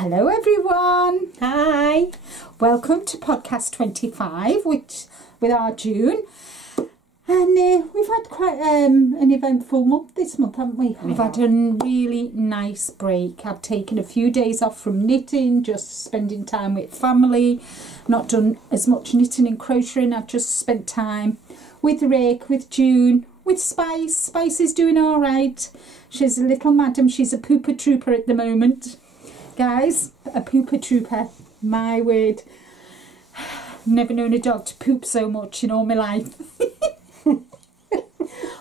Hello everyone. Hi. Welcome to podcast 25 with our June. And we've had quite an eventful month this month, haven't we? We've had a really nice break. I've taken a few days off from knitting, just spending time with family. Not done as much knitting and crocheting. I've just spent time with Rick, with June, with Spice. Spice is doing all right. She's a little madam. She's a pooper trooper at the moment. Guys, a pooper trooper. My word. Never known a dog to poop so much in all my life.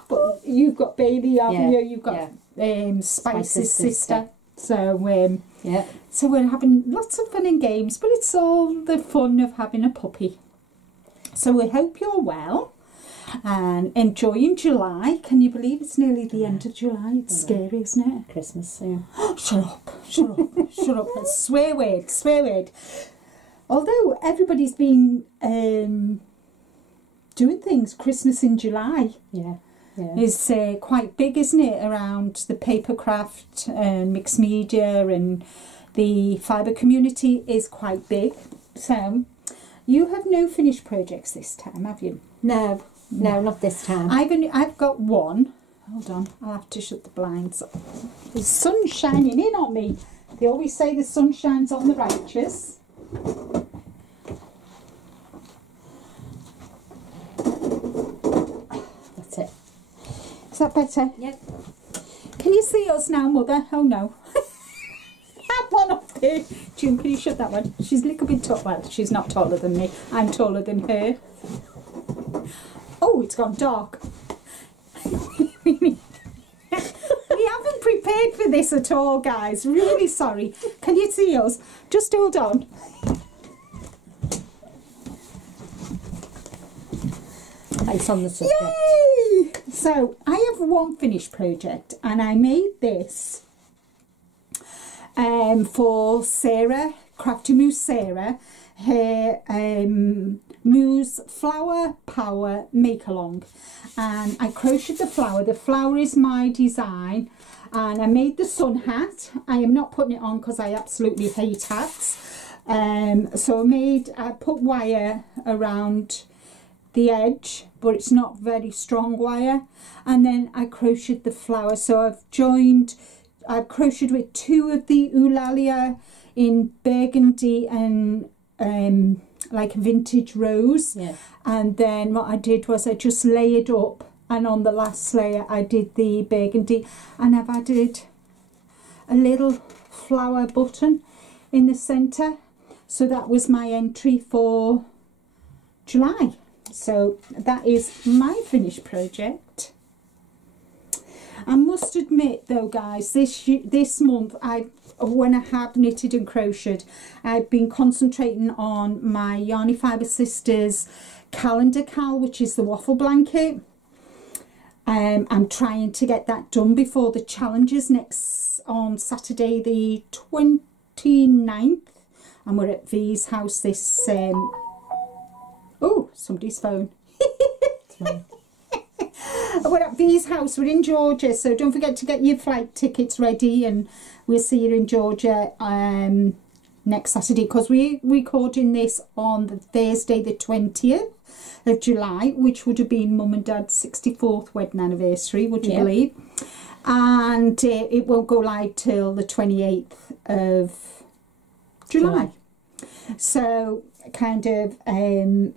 But you've got Bailey, haven't you? You've got Spice's sister. So so we're having lots of fun and games, but it's all the fun of having a puppy. So we hope you're well and enjoying July. Can you believe it's nearly the end of July? It's scary, isn't it? Christmas soon. Shut up, shut up, shut up. Swear word, swear word. Although everybody's been doing things, Christmas in July. Is quite big, isn't it, around the papercraft and mixed media, and the fibre community is quite big. So you have no finished projects this time, have you? No, not this time. I've got one. Hold on, I'll have to shut the blinds. The sun's shining in on me. They always say the sun shines on the righteous. That's it. Is that better? Yep. Can you see us now, Mother? Oh no. That one up there. June, can you shut that one? She's a little bit tall. Well, she's not taller than me. I'm taller than her. Oh, it's gone dark. We haven't prepared for this at all, guys. Really sorry. Can you see us? Just hold on. It's on the subject. Yay! So I have one finished project, and I made this for Sarah, Crafty Moose Sarah, her Moose Flower Power Make Along, and I crocheted the flower. The flower is my design, and I made the sun hat. I am not putting it on because I absolutely hate hats. So I put wire around the edge, but it's not very strong wire, and then I crocheted the flower. So I've crocheted with two of the Eulalia in burgundy and like a vintage rose, and then what I did was I just layered up, and on the last layer I did the burgundy, and I've added a little flower button in the center. So that was my entry for July. So that is my finished project. I must admit though, guys, this month when I have knitted and crocheted, I've been concentrating on my Yarny Fibre Sisters calendar cal, which is the Waffle Blanket. I'm trying to get that done before the challenges on Saturday the 29th, and we're at V's house this oh, somebody's phone. We're at V's house. We're in Georgia, so don't forget to get your flight tickets ready, and we'll see you in Georgia next Saturday, because we're recording this on the Thursday the 20th of July, which would have been Mum and Dad's 64th wedding anniversary, would you believe? And it won't go live till the 28th of July. So kind of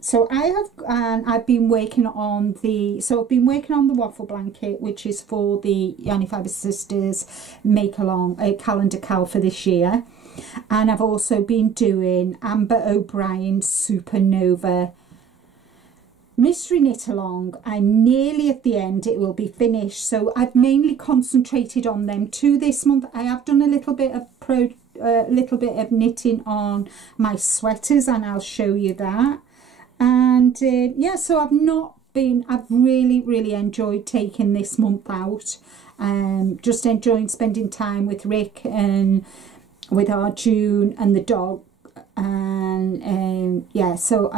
so I've been working on the Waffle Blanket, which is for the Yarny Fibre Sisters Make Along calendar cal for this year, and I've also been doing Ambah O'Brien Supernova Mystery Knit Along. I'm nearly at the end. It will be finished, so I've mainly concentrated on them too this month. I have done a little bit of knitting on my sweaters, and I'll show you that. And yeah, so I've really enjoyed taking this month out, just enjoying spending time with Rick and with our June and the dog, and yeah, so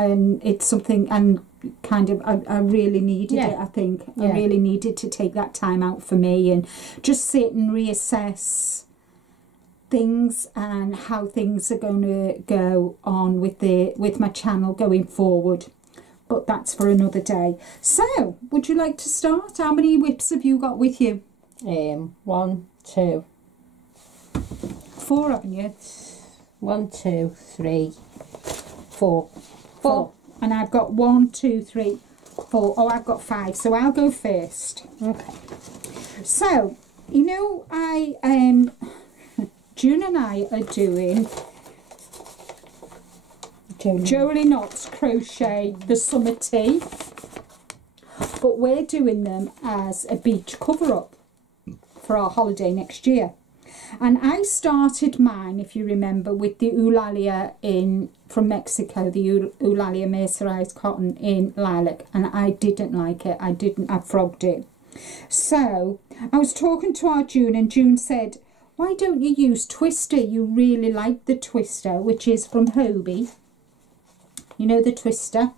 it's something, and kind of I really needed it. I think I really needed to take that time out for me and just sit and reassess things and how things are going to go on with my channel going forward, but that's for another day. So would you like to start? How many whips have you got with you? 1, 2, 4, haven't you? 1, 2, 3, 4. 4. And I've got 1, 2, 3, 4. Oh, I've got 5, so I'll go first. Okay. So, you know, June and I are doing Jolie Knott's Crochet the Summer Tea, but we're doing them as a beach cover-up for our holiday next year. And I started mine, if you remember, with the Eulalia from Mexico, the Eulalia Mercerised Cotton in lilac, and I didn't like it. I frogged it. So I was talking to our June, and June said, why don't you use Twister? You really like the Twister, which is from Hobie. You know the Twister?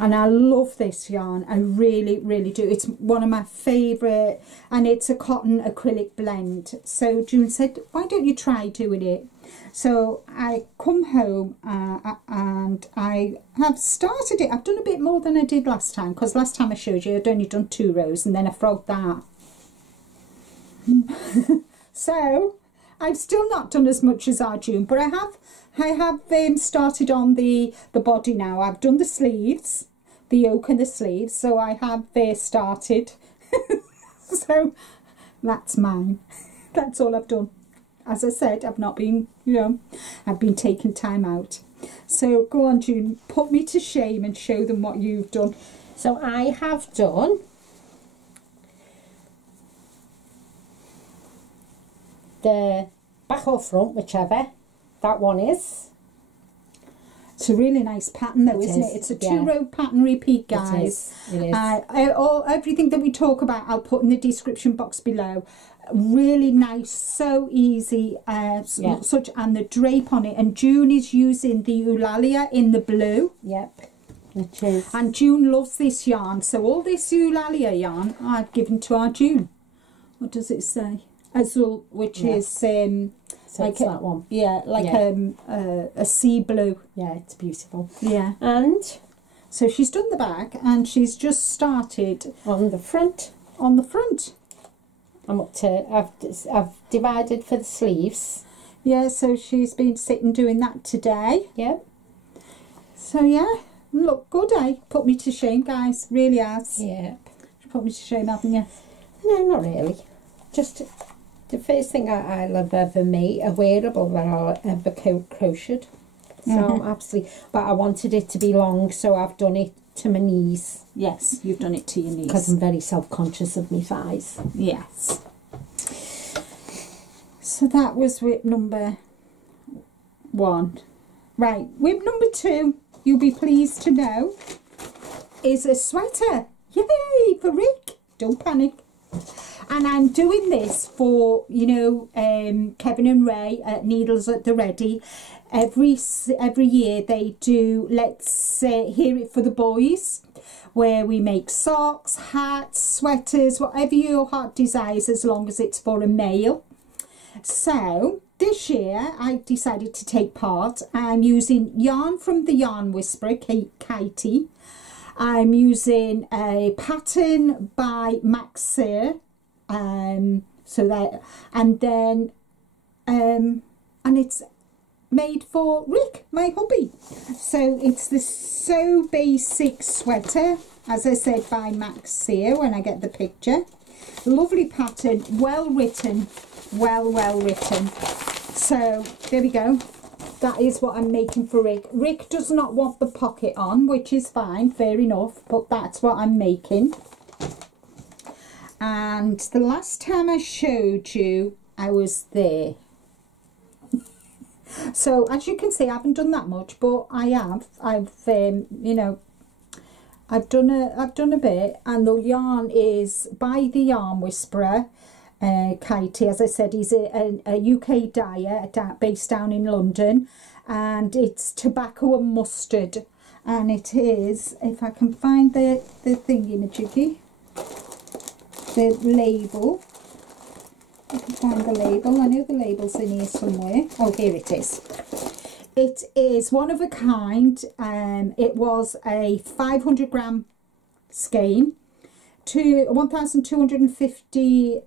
And I love this yarn. I really, really do. It's one of my favourite, and it's a cotton acrylic blend. So June said, why don't you try doing it? So I come home and I have started it. I've done a bit more than I did last time, because last time I showed you I'd only done 2 rows and then I frogged that. So I've still not done as much as our June, but I have started on the body now. I've done the sleeves, the yoke and the sleeves, so I have started. So that's mine. That's all I've done. As I said, I've not been, I've been taking time out. So go on, June, put me to shame and show them what you've done. So I have done the back or front, whichever that one is. It's a really nice pattern though, isn't it? It's a 2-row pattern repeat, guys. It is. Everything that we talk about I'll put in the description box below. Really nice, so easy, and the drape on it. And June is using the Eulalia in the blue. Yep. Which is. And June loves this yarn, so all this Eulalia yarn I've given to our June. What does it say? Azul, which is so like that one. Yeah, like a sea blue. Yeah, it's beautiful. Yeah. And so she's done the back and she's just started on the front. On the front. I'm up to, I've divided for the sleeves. Yeah, so she's been sitting doing that today. Yep. So yeah, look good, eh? Put me to shame, guys. Really has. Yep. You put me to shame, haven't you? No, not really. Just the first thing I'll have ever made, a wearable that I'll ever crocheted. So I'm absolutely, but I wanted it to be long, so I've done it to my knees. Yes, you've done it to your knees. Because I'm very self-conscious of my thighs. Yes. So that was whip number 1. Right, whip number 2, you'll be pleased to know, is a sweater. Yay, for Rick. Don't panic. And I'm doing this for, Kevin and Ray at Needles at the Ready. Every year they do Let's Hear It for the Boys, where we make socks, hats, sweaters, whatever your heart desires, as long as it's for a male. So this year I decided to take part. I'm using yarn from the Yarn Whisperer, Katie. I'm using a pattern by Max Cyr. And it's made for Rick, my hubby. So it's the So Basic sweater, as I said, by Max Cyr when I get the picture. Lovely pattern, well written, well written. So there we go. That is what I'm making for Rick. Rick does not want the pocket on, which is fine, fair enough, but that's what I'm making. And the last time I showed you, I was there. So as you can see, I haven't done that much, but I have. I've done a bit, and the yarn is by the Yarn Whisperer. Katie, as I said, he's a UK dyer based down in London, and it's tobacco and mustard, and it is, if I can find the thingy-majiggy, the label, I can find the label. I know the label's in here somewhere. Oh, here it is. It is one of a kind. It was a 500 gram skein to 1,250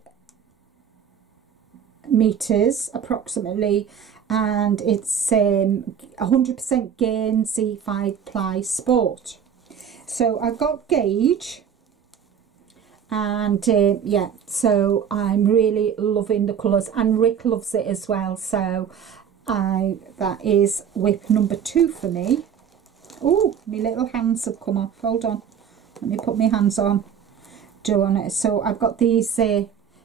meters approximately, and it's 100% Guernsey 5-ply sport. So I've got gauge, and yeah, so I'm really loving the colours, and Rick loves it as well. So that is whip number 2 for me. Oh, my little hands have come off. Hold on, let me put my hands on. Doing it. So I've got these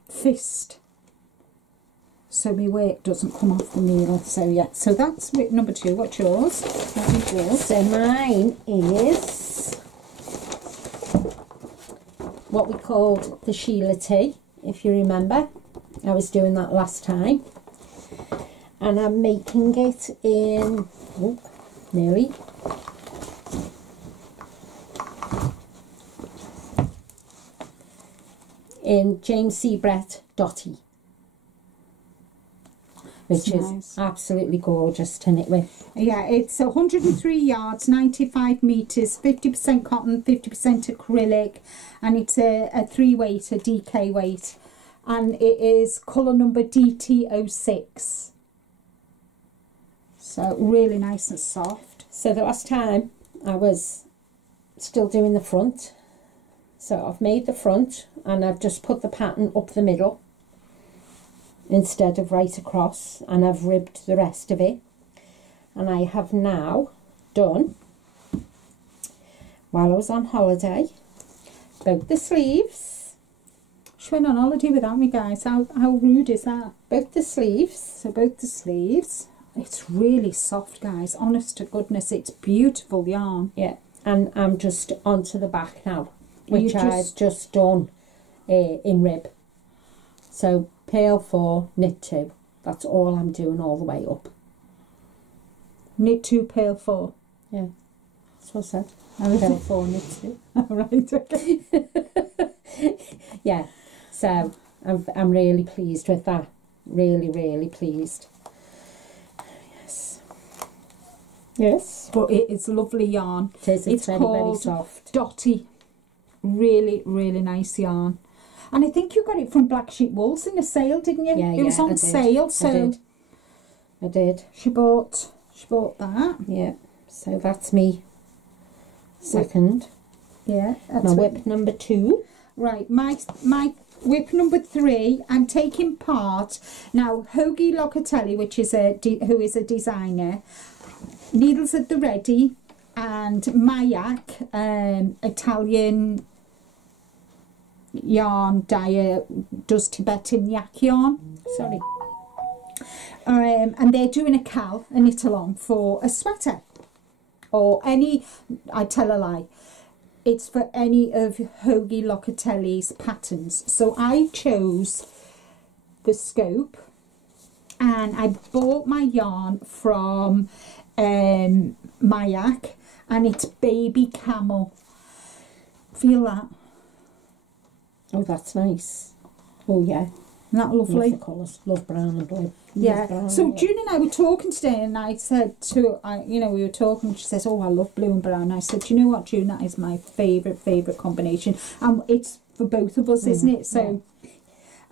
fist, so my work doesn't come off the needle. So yeah, so that's whip number 2. What's yours? What is yours? So mine is what we called the Sheila Tee, if you remember. I was doing that last time, and I'm making it in, oh, nearly, in James C. Brett Dottie, which is nice. Absolutely gorgeous to knit with. Yeah, it's 103 yards, 95 meters, 50% cotton, 50% acrylic, and it's a 3-weight, a DK weight, and it is colour number DT06. So really nice and soft. So the last time I was still doing the front, so I've made the front and I've just put the pattern up the middle instead of right across, and I've ribbed the rest of it. And I have now done, while I was on holiday, both the sleeves. She went on holiday without me, guys. How rude is that? Both the sleeves. So both the sleeves. It's really soft, guys. Honest to goodness, it's beautiful yarn. Yeah, and I'm just onto the back now, which I've just done in rib. So pale 4, knit 2. That's all I'm doing all the way up. Knit 2, pale 4. Yeah, that's what I said. Pale 4, knit 2. Right, okay. Yeah, so I'm really pleased with that. Really, really pleased. Yes. Yes. But it is lovely yarn. It is. It's very, very soft. Dottie. Really, really nice yarn. And I think you got it from Black Sheep Wools in a sale, didn't you? Yeah, it was on sale, so I did. She bought that. Yeah. So that's me. Second. Yeah. That's my whip number 2. Right. My whip number 3. I'm taking part now. Hoagie Locatelli, which is who is a designer. Needles at the ready, and Mayak, Italian yarn dyer, does Tibetan yak yarn. Sorry. And they're doing a knit along for a sweater, or any. I tell a lie. It's for any of Hoagie Locatelli's patterns. So I chose the scope, and I bought my yarn from Mayak, and it's baby camel. Feel that? Oh, that's nice. Oh yeah. Isn't that lovely? Love the colours. Love brown and blue. Yeah. So June and I were talking today, and I said to we were talking. She says, "Oh, I love blue and brown." I said, "You know what, June? That is my favourite combination, and it's for both of us, isn't it?" So,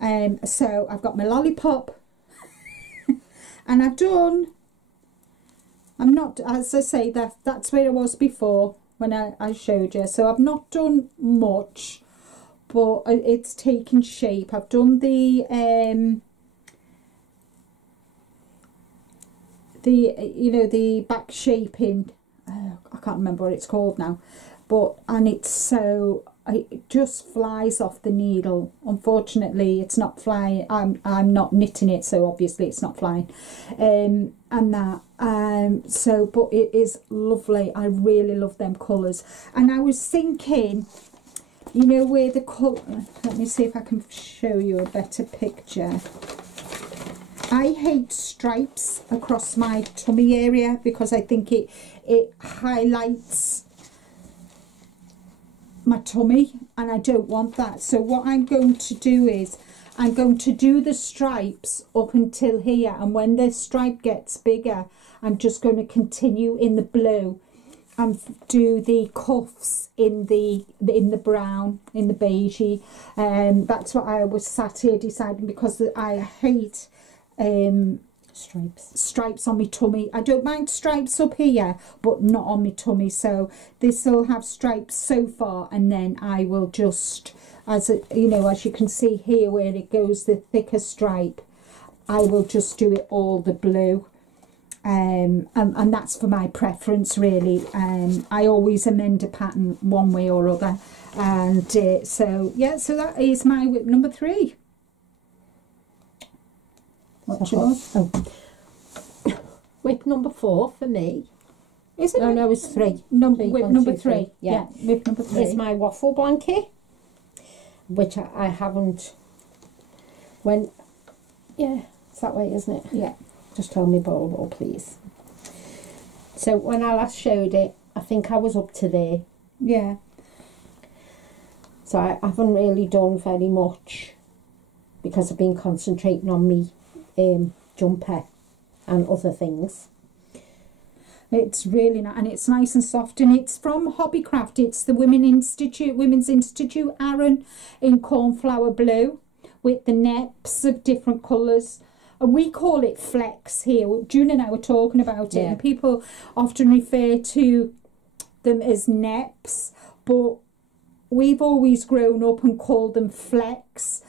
yeah. So I've got my lollipop, and I've done. I'm not, as I say, that's where I was before when I showed you. So I've not done much, but it's taken shape. I've done the back shaping. I can't remember what it's called now, and it's so it just flies off the needle. Unfortunately, it's not flying. I'm not knitting it, so obviously it's not flying. But it is lovely. I really love them colours. And I was thinking, where the colour. Let me see if I can show you a better picture. I hate stripes across my tummy area because I think it highlights my tummy, and I don't want that. So what I'm going to do is I'm going to do the stripes up until here, and when the stripe gets bigger, I'm just going to continue in the blue and do the cuffs in the brown, in the beigey. That's what I was sat here deciding, because I hate stripes on my tummy. I don't mind stripes up here, but not on my tummy. So this will have stripes so far, and then I will just, as you can see here where it goes, the thicker stripe, I will just do it all the blue. And that's for my preference, really. I always amend a pattern one way or other, and so yeah, so that is my whip number 3. What's yours? Oh. Whip number 4 for me. Is it? No, it's 3. Whip number 3. Yeah, whip number 3 is my waffle blanket, which I haven't. It's that way, isn't it? Yeah. Just tell me roll, please. So when I last showed it, I think I was up to there. Yeah. So I haven't really done very much, because I've been concentrating on me jumper and other things. It's really nice, and it's nice and soft, and it's from Hobbycraft. It's the Women's Institute Aran in cornflower blue with the neps of different colours. We call it flex here. June and I were talking about it, and people often refer to them as neps, but we've always grown up and called them flex.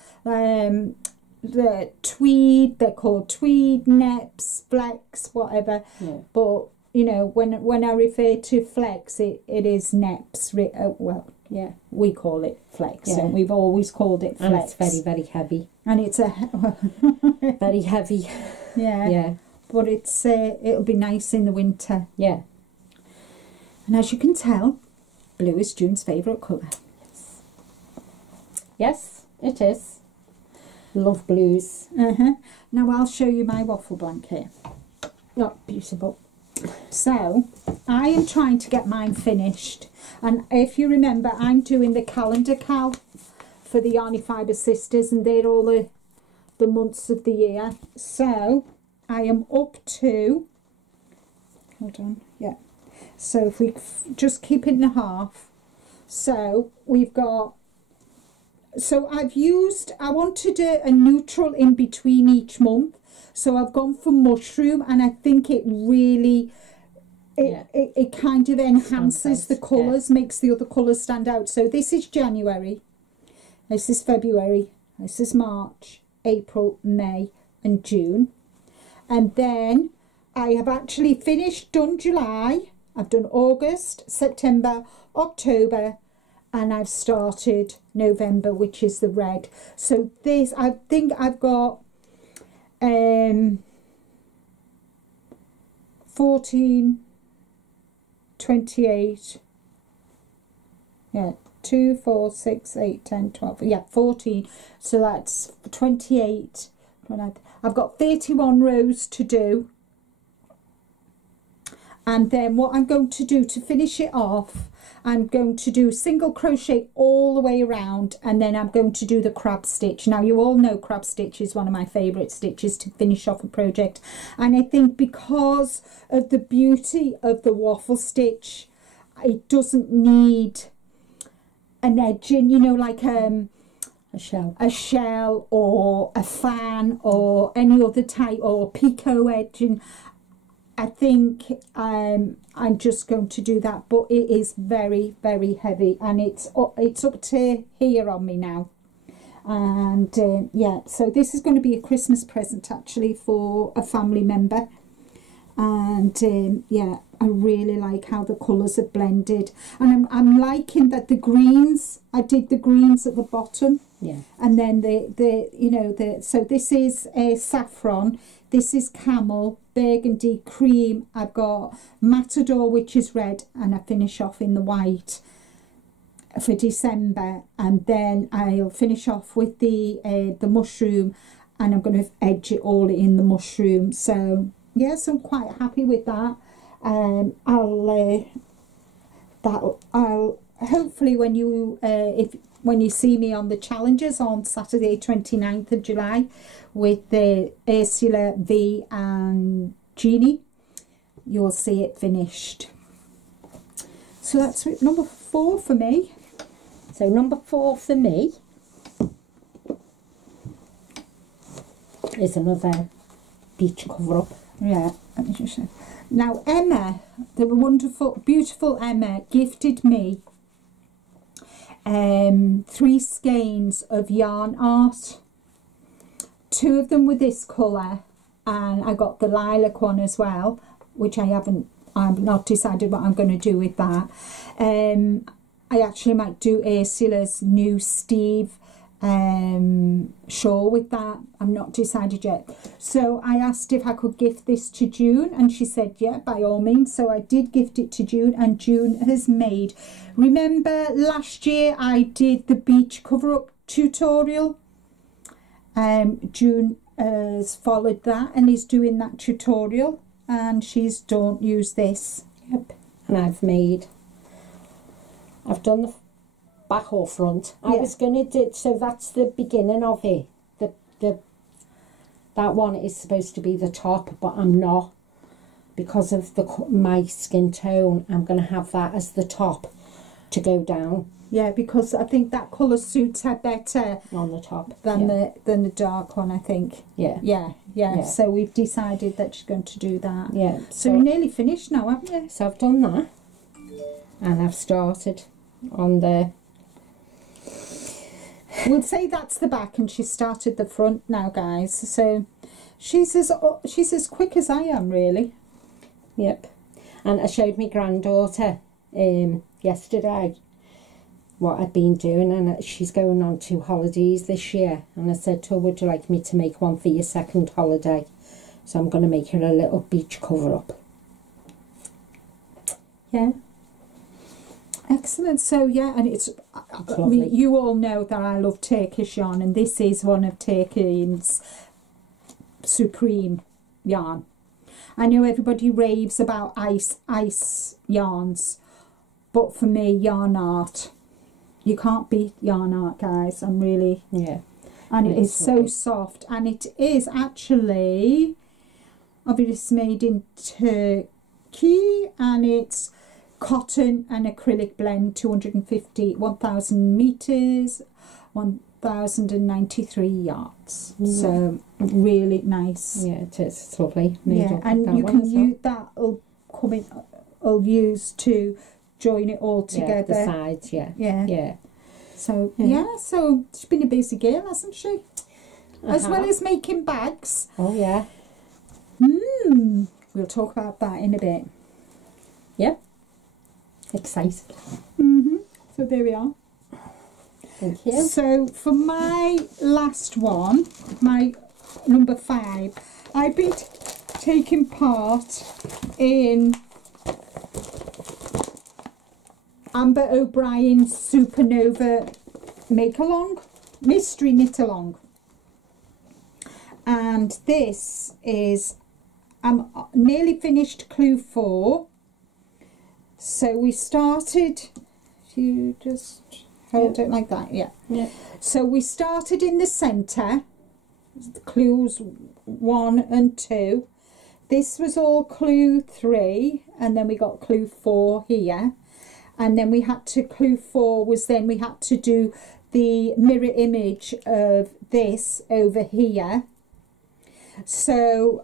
The tweed, they're called tweed, neps, flex, whatever. Yeah. But when I refer to flex, it is neps. We call it flex, and we've always called it flex. And it's very, very heavy. And it's very heavy. Yeah. But it's it'll be nice in the winter. Yeah. And as you can tell, blue is June's favourite colour. Yes, it is. Love blues. Now I'll show you my waffle blanket. Oh, beautiful. So I am trying to get mine finished, and if you remember, I'm doing the calendar cal for the Yarny Fibre Sisters, and they're all the months of the year. So I am up to, hold on, yeah, so if we just keep it in half, so we've got, so I wanted a neutral in between each month, so I've gone for mushroom, and I think it really, it kind of enhances the colours, makes the other colours stand out. So this is January, this is February, this is March, April, May and June. And then I have actually done July, I've done August, September, October, and I've started November, which is the red. So this, I think I've got 14, 28, 2, 4, 6, 8, 10, 12, 14. So that's 28. I've got 31 rows to do. And then what I'm going to do to finish it off, I'm going to do single crochet all the way around, and then I'm going to do the crab stitch. Now you all know crab stitch is one of my favourite stitches to finish off a project, and I think because of the beauty of the waffle stitch, it doesn't need an edging, like a shell or a fan or any other type, or picot edging. I think I'm just going to do that, but it is very, very heavy, and it's up to here on me now. And so this is going to be a Christmas present actually for a family member. And I really like how the colours are blended, and I'm liking that the greens, I did the greens at the bottom, and then so this is a saffron, this is camel, burgundy, cream, I've got matador, which is red, and I finish off in the white for December, and then I'll finish off with the mushroom, and I'm going to edge it all in the mushroom. So yes, I'm quite happy with that. I'll hopefully when you when you see me on the challenges on Saturday 29th of July with the Ursula V and Jeannie, you'll see it finished. So that's number 4 for me. So number 4 for me is another beach cover up. Yeah. Now Emma, the wonderful, beautiful Emma, gifted me 3 skeins of Yarnart. 2 of them were this colour, and I got the lilac one as well, which I've not decided what I'm going to do with that. I actually might do Ursula's new Steve shawl with that. I'm not decided yet. So I asked if I could gift this to June, and she said yeah, by all means. So I did gift it to June, and June has made, remember last year I did the beach cover up tutorial? June has followed that and is doing that tutorial, and she's don't use this. Yep. And I've done the back or front. I was going to do, so that's the beginning of it. That one is supposed to be the top, but I'm not, because of my skin tone. I'm going to have that as the top to go down. Yeah, because I think that colour suits her better on the top than the dark one, I think. Yeah. So we've decided that she's going to do that. Yeah. So we're nearly finished now, haven't we? So I've done that, and I've started on the... We'll say that's the back, and she started the front now, guys. So she's as quick as I am, really. Yep. And I showed my granddaughter yesterday what I'd been doing, and she's going on 2 holidays this year, and I said to her, would you like me to make one for your 2nd holiday? So I'm going to make her a little beach cover up. Yeah. Excellent. So yeah, and it's I mean, you all know that I love Turkish yarn, and this is one of Turkey's supreme yarn. I know everybody raves about ice yarns, but for me, Yarnart, you can't beat Yarnart, guys. I'm really... Yeah. And it is so soft, and it is actually obviously made in Turkey, and it's cotton and acrylic blend, 1,000 meters, 1,093 yards. So really nice. Yeah, it is. It's lovely. And you can use that. I'll use to join it all together. The sides. Yeah. So so she's been a busy girl, hasn't she? As well as making bags. Oh yeah. We'll talk about that in a bit. Yep. Excited. So there we are. Thank you. So for my last one, my number 5, I've been taking part in Ambah O'Brien's Supernova make-along, mystery knit-along. And this is, I'm nearly finished clue 4. So we started, if you just hold it like that, yeah. So we started in the centre, clues 1 and 2. This was all clue 3, and then we got clue 4 here. And then we had to, clue 4 was then we had to do the mirror image of this over here. So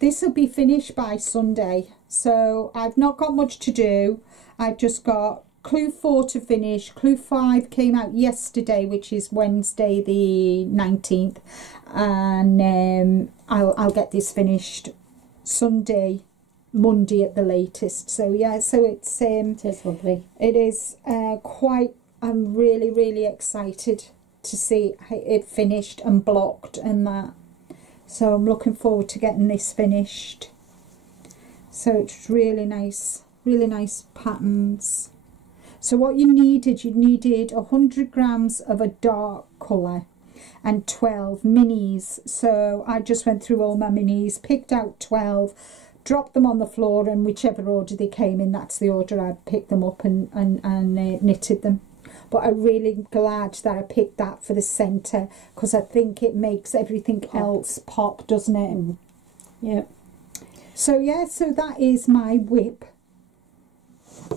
this will be finished by Sunday. So I've not got much to do. I've just got clue 4 to finish. Clue 5 came out yesterday, which is Wednesday the 19th. And I'll get this finished Monday at the latest. So yeah, so it is lovely. It is quite, I'm really excited to see it finished and blocked and that. So I'm looking forward to getting this finished. So it's really nice patterns. So what you needed 100 grams of a dark colour and 12 minis. So I just went through all my minis, picked out 12, dropped them on the floor, and whichever order they came in, that's the order I picked them up and knitted them. But I'm really glad that I picked that for the centre, because I think it makes everything else pop, doesn't it? Yeah. So yeah, so that is my whip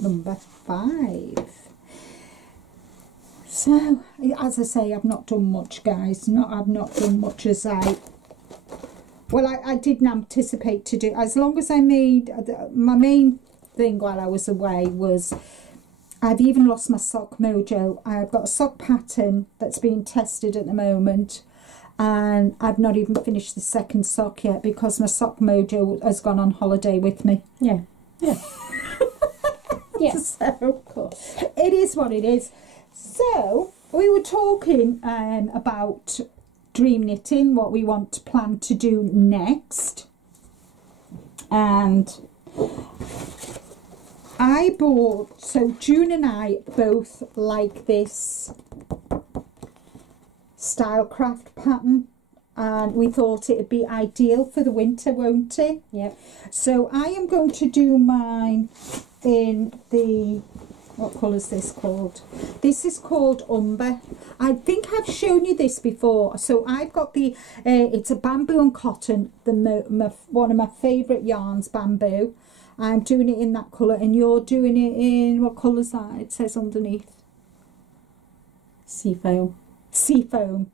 number 5. So as I say, I've not done much, guys. I've not done much as I didn't anticipate to do. As long as I made my main thing while I was away was, I've even lost my sock mojo. I've got a sock pattern that's being tested at the moment, and I've not even finished the second sock yet because my sock mojo has gone on holiday with me. Yeah. Yeah. So of course, it is what it is. So we were talking about dream knitting, what we want to plan to do next, and I bought, so June and I both like this Stylecraft pattern, and we thought it would be ideal for the winter, won't it? Yep. So I am going to do mine in the, what colour is this called? This is called Ambah. I think I've shown you this before. So I've got the, it's a bamboo and cotton, one of my favourite yarns, bamboo. I'm doing it in that colour, and you're doing it in, what colour is that? It says underneath. Seafoam. Seafoam.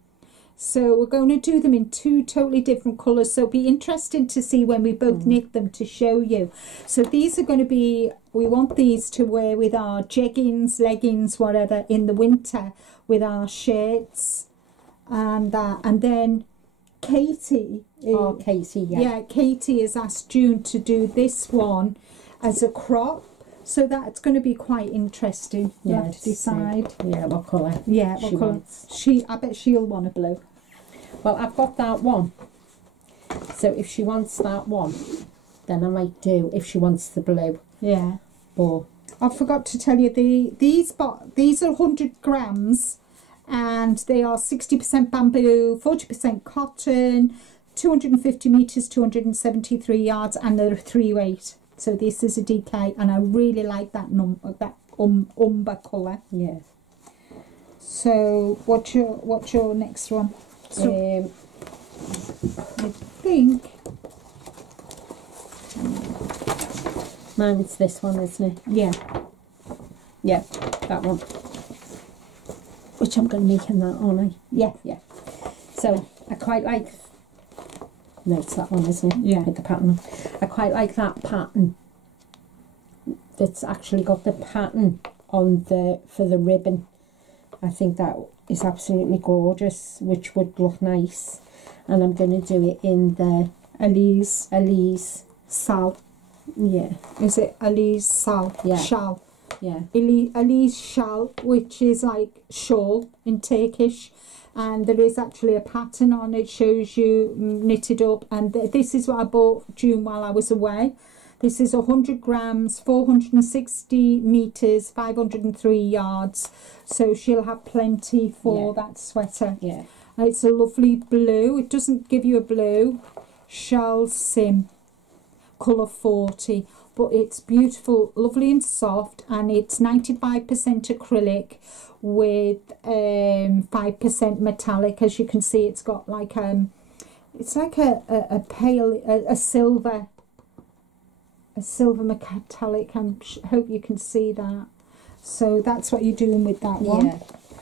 So we're going to do them in 2 totally different colours. So it'll be interesting to see when we both knit them to show you. So these are going to be, we want these to wear with our jeggings, leggings, whatever, in the winter with our shirts and that. And then Katie. Katie, yeah. Yeah, Katie has asked June to do this one as a crop. So that's going to be quite interesting. You have to decide. Yeah, what colour? Yeah, what colour? I bet she'll want a blue. Well, I've got that one. So if she wants that one, then I might do, if she wants the blue. Yeah. But I forgot to tell you, these are 100 grams, and they are 60% bamboo, 40% cotton, 250 metres, 273 yards, and they're a 3-weight. So this is a DK, and I really like that umber colour. Yeah. So what's your next one? So I think mine's this one, isn't it? Yeah. Yeah, that one. Which I'm going to make in that, aren't I? Yeah. Yeah. So I quite like. No, it's that one, isn't it? Yeah. With the pattern. I quite like that pattern. That's actually got the pattern on for the ribbon. I think that is absolutely gorgeous, which would look nice. And I'm going to do it in the Elise Sal. Yeah. Is it Elise Sal? Yeah. Shawl. Yeah. Elise shawl, which is like shawl in Turkish. And there is actually a pattern on it, shows you knitted up. And this is what I bought June while I was away. This is 100 grams, 460 metres, 503 yards. So she'll have plenty for that sweater. Yeah. And it's a lovely blue. It doesn't give you a blue. Shell Sim, colour 40. But it's beautiful, lovely and soft. And it's 95% acrylic with 5% metallic. As you can see, it's got like it's like a pale, a silver metallic. I hope you can see that. So that's what you're doing with that one. Yeah.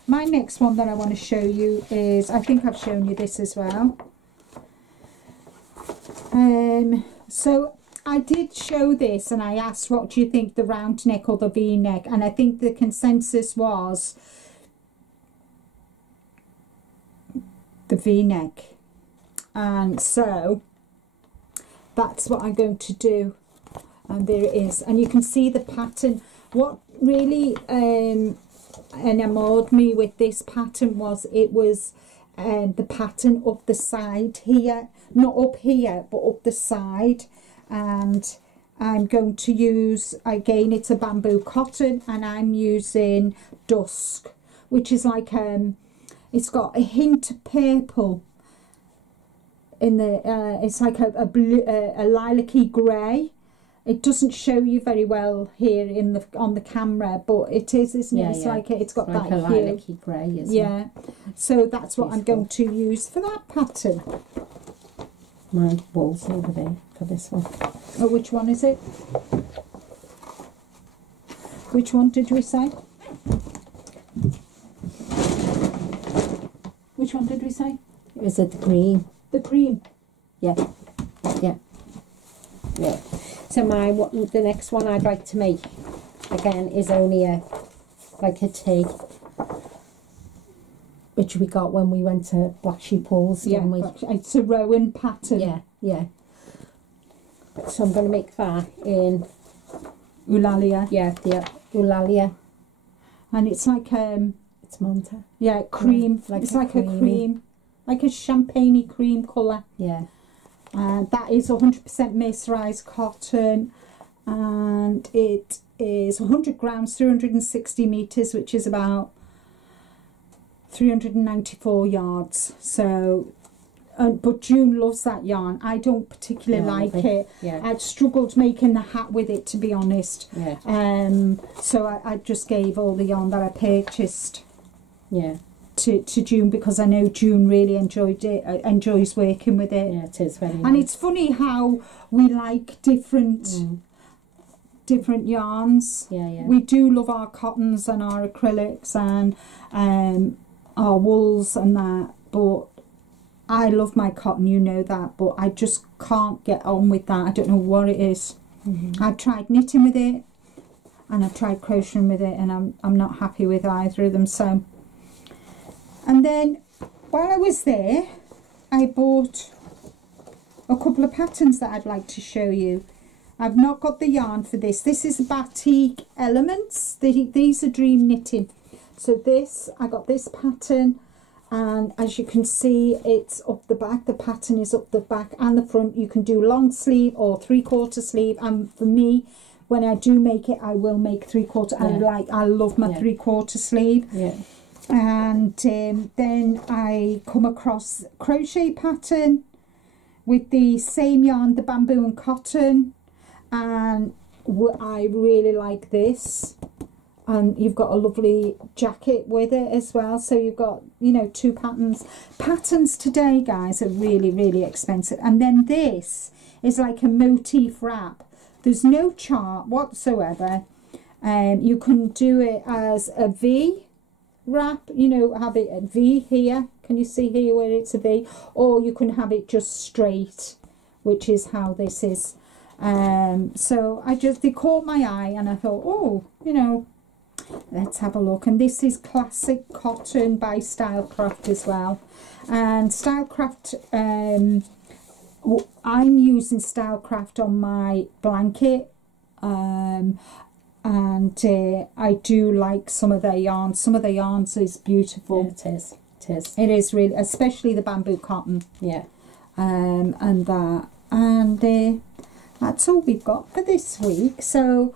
My next one that I want to show you is, I think I've shown you this as well. So I did show this, and I asked, what do you think, the round neck or the V-neck? And I think the consensus was the V-neck. And so that's what I'm going to do. And there it is. And you can see the pattern. What really enamored me with this pattern was the pattern up the side here. Not up here, but up the side. And I'm going to use, again, it's a bamboo cotton, and I'm using Dusk, which is like, it's got a hint of purple it's like a blue, a lilac-y grey. It doesn't show you very well here on the camera, but it is, isn't it? It's like it's got like that a lilac-y grey, isn't it? So that's what I'm going to use for that pattern. My wool's over there for this one. Oh, which one is it? Which one did we say? Which one did we say? Is it the cream? The cream. Yeah. So the next one I'd like to make again is only a tea, which we got when we went to Black Sheep Halls, didn't we? It's a Rowan pattern. Yeah. So I'm going to make that in Eulalia. Yeah, Eulalia. And it's like it's Monta. Yeah, cream. It's like a cream, like a champagne cream colour. Yeah. And that is 100% mercerised cotton, and it is 100 grams, 360 metres, which is about 394 yards. So, but June loves that yarn. I don't particularly like it. Yeah. I'd struggled making the hat with it, to be honest. Yeah. So I just gave all the yarn that I purchased. Yeah. To June, because I know June really enjoyed it, enjoys working with it. Yeah, it is very nice. And it's funny how we like different yarns. Yeah. We do love our cottons and our acrylics and our wools and that, but I love my cotton, you know that, but I just can't get on with that. I don't know what it is. I've tried knitting with it and I've tried crocheting with it, and I'm not happy with either of them. So, and then while I was there, I bought a couple of patterns that I'd like to show you. I've not got the yarn for this. This is Batik Elements. These are Dream Knitting. So I got this pattern, and as you can see, it's up the back. The pattern is up the back and the front. You can do long sleeve or 3/4 sleeve, and for me, when I do make it, I will make 3/4. I love my 3/4 sleeve. Yeah. And then I come across crochet pattern with the same yarn, the bamboo and cotton, and I really like this. And you've got a lovely jacket with it as well, so you've got, you know, two patterns today, guys, are really, really expensive. And then this is like a motif wrap. There's no chart whatsoever, and you can do it as a V wrap, you know, have it a V here. Can you see here where it's a V? Or you can have it just straight, which is how this is. So they caught my eye, and I thought, oh, you know, let's have a look. And this is classic cotton by Stylecraft as well. And Stylecraft, I'm using Stylecraft on my blanket, and I do like some of their yarns. Some of their yarns is beautiful. Yeah, it is. It is really, especially the bamboo cotton. Yeah. And that. And that's all we've got for this week. So,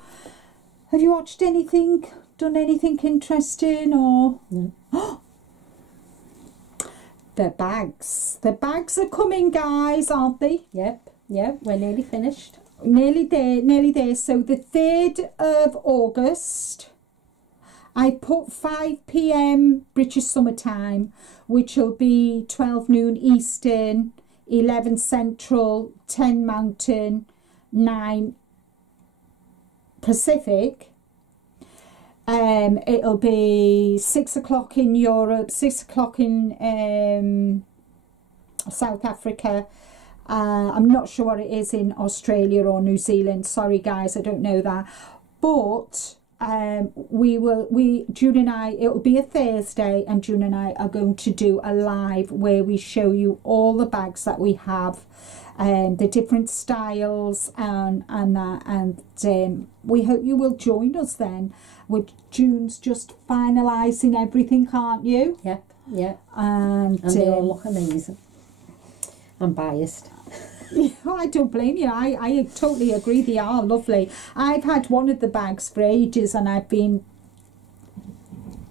have you watched anything? Done anything interesting or? No. The bags. The bags are coming, guys, aren't they? Yep. We're nearly finished. Nearly there. So the 3rd of August, I put 5 PM British summertime, which will be 12 noon Eastern, 11 Central, 10 Mountain, 9 Pacific. It'll be 6 o'clock in Europe, 6 o'clock in South Africa. I'm not sure what it is in Australia or New Zealand. Sorry guys, I don't know that. But June and I, it'll be a Thursday, and June and I are going to do a live where we show you all the bags that we have, the different styles and that, and we hope you will join us then. June's just finalising everything, can't you? Yeah. And they all look amazing. I'm biased. Oh, I don't blame you. I totally agree. They are lovely. I've had one of the bags for ages, and I've been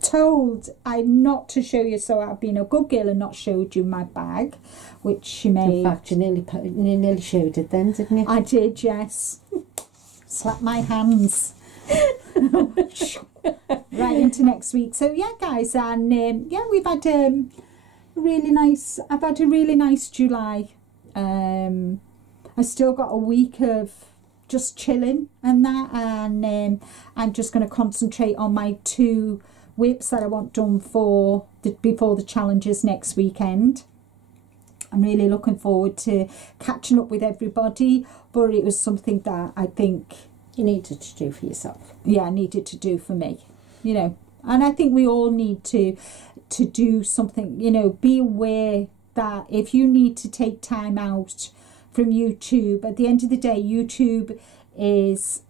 told I'm not to show you, so I've been a good girl and not showed you my bag, which she made. In fact, you nearly showed it then, didn't you? I did, yes. Slap my hands. Right into next week. So yeah, guys, and yeah, we've had a really nice. I've had a really nice July. I still got a week of just chilling and that, and I'm just going to concentrate on my 2 whips that I want done for before the challenges next weekend. I'm really looking forward to catching up with everybody, but it was something that I think you needed to do for yourself. Yeah, I needed to do for me, you know. And I think we all need to do something, you know, be aware that if you need to take time out from YouTube, at the end of the day, YouTube is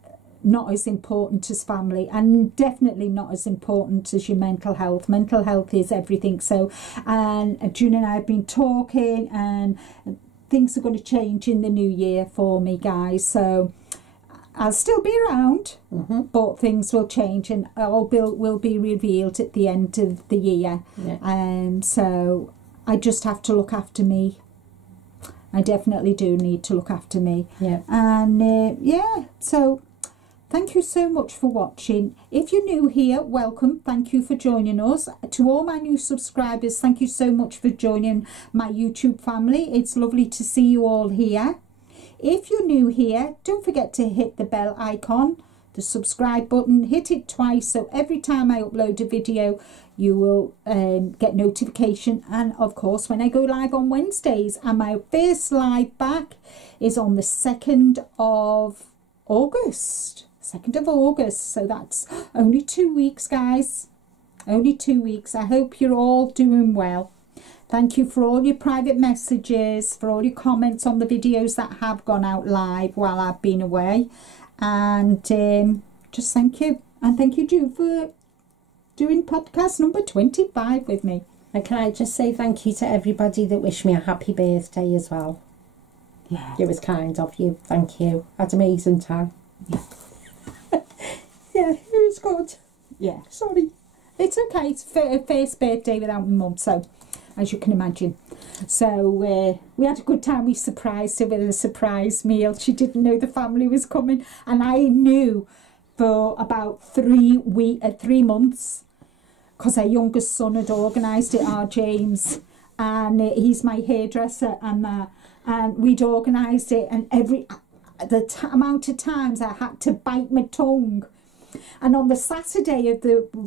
not as important as family, and definitely not as important as your mental health. Mental health is everything. So, and June and I have been talking, and things are going to change in the new year for me, guys. So I'll still be around, but things will change, and all will be revealed at the end of the year. Yeah. So I just have to look after me. I definitely do need to look after me. Yeah. And yeah, so thank you so much for watching. If you're new here, welcome. Thank you for joining us. To all my new subscribers, thank you so much for joining my YouTube family. It's lovely to see you all here. If you're new here, don't forget to hit the bell icon, the subscribe button. Hit it twice, so every time I upload a video, you will get notification. And of course, when I go live on Wednesdays, and my first live back is on the 2nd of August. 2nd of August, so that's only 2 weeks, guys. Only 2 weeks. I hope you're all doing well. Thank you for all your private messages, for all your comments on the videos that have gone out live while I've been away. And just thank you. And thank you, Jude, for doing podcast number 25 with me. And can I just say thank you to everybody that wished me a happy birthday as well. Yeah. It was kind of you. Thank you. Had an amazing time. Yeah. Yeah, it was good. Yeah. Sorry. It's okay. It's first birthday without my mum, so as you can imagine. So we had a good time. We surprised her with a surprise meal. She didn't know the family was coming, and I knew for about 3 months, because her youngest son had organised it, our James, and he's my hairdresser, and we'd organised it, and the amount of times I had to bite my tongue. And on the Saturday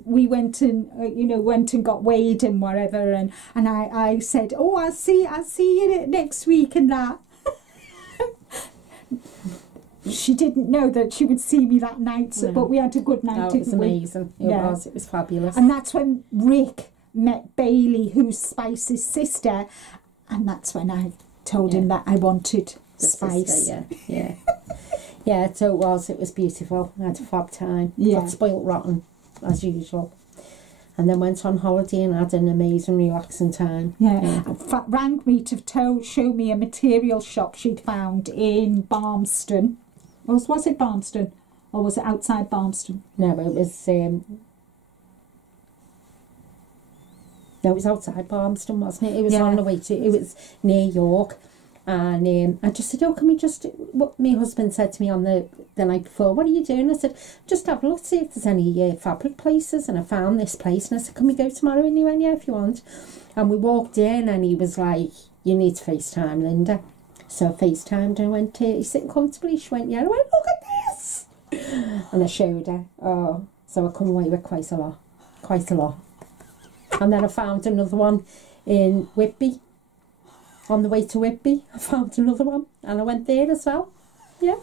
we went and went and got weighed and whatever, and I said, oh, I'll see you next week and that. She didn't know that she would see me that night, so, but we had a good night. Oh, it was amazing. It was fabulous. And that's when Rick met Bailey, who's Spice's sister, and that's when I told him that I wanted Spice. Sister, yeah. Yeah, so it was beautiful. I had a fab time. Yeah. Got spoilt rotten, as usual. And then went on holiday and had an amazing relaxing time. Yeah. Rang me to show me a material shop she'd found in Barmston. Was it Barmston? Or was it outside Barmston? No, it was outside Barmston, wasn't it? It was on the way to, it was near York. And I just said, oh, can we just, what my husband said to me on the night before, what are you doing? I said, just have a look, see if there's any fabric places. And I found this place, and I said, can we go tomorrow? And he went, yeah, if you want. And we walked in, and he was like, you need to FaceTime Linda. So I FaceTimed, and I went, are you sitting comfortably? She went, yeah. And I went, look at this. And I showed her. Oh, so I come away with quite a lot. And then I found another one in Whitby. On the way to Whitby, I found another one, and I went there as well. Yeah.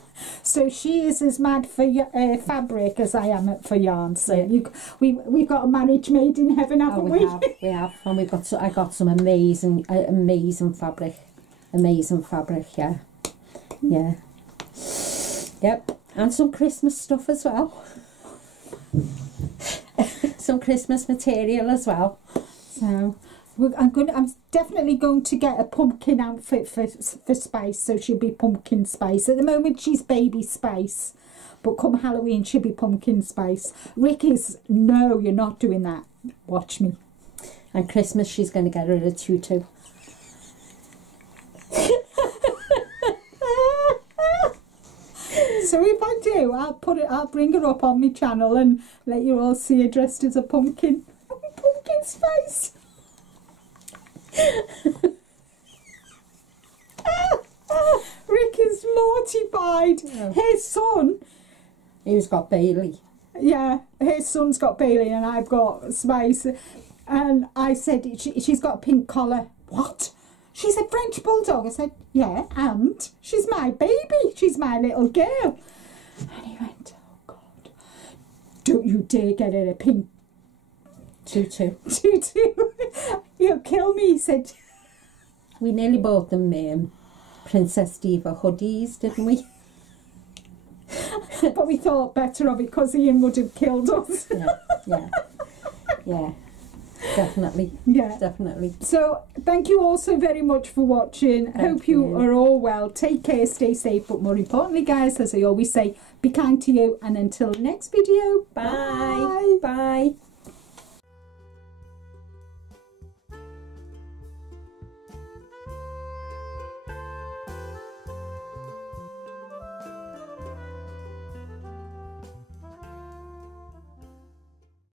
So she is as mad for fabric as I am for yarn. So we've got a marriage made in heaven, haven't we? We have, and I got some amazing fabric. Amazing fabric, yeah. Yeah. Yep. And some Christmas stuff as well. Some Christmas material as well. So I'm definitely going to get a pumpkin outfit for Spice, so she'll be Pumpkin Spice. At the moment she's Baby Spice, but come Halloween she'll be pumpkin spice. Rick is, no, you're not doing that. Watch me. And Christmas she's going to get her a tutu. So if I do, I'll bring her up on my channel and let you all see her dressed as a pumpkin. Pumpkin spice. Rick is mortified. Oh. His son, Who's got Bailey? yeah, his son's got Bailey and I've got Spice. And I said, she's got a pink collar. What? She's a French bulldog. I said, yeah, and she's my baby. She's my little girl. And he went, oh God, don't you dare get her a pink Tutu. tutu. You'll kill me, he said. We nearly bought them Princess Diva hoodies, didn't we? But we thought better of it because Ian would have killed us. Yeah, definitely. Yeah. Definitely. So thank you all so very much for watching. Hope you are all well. Take care, stay safe, but more importantly, guys, as I always say, be kind to you. And until next video, Bye. Bye.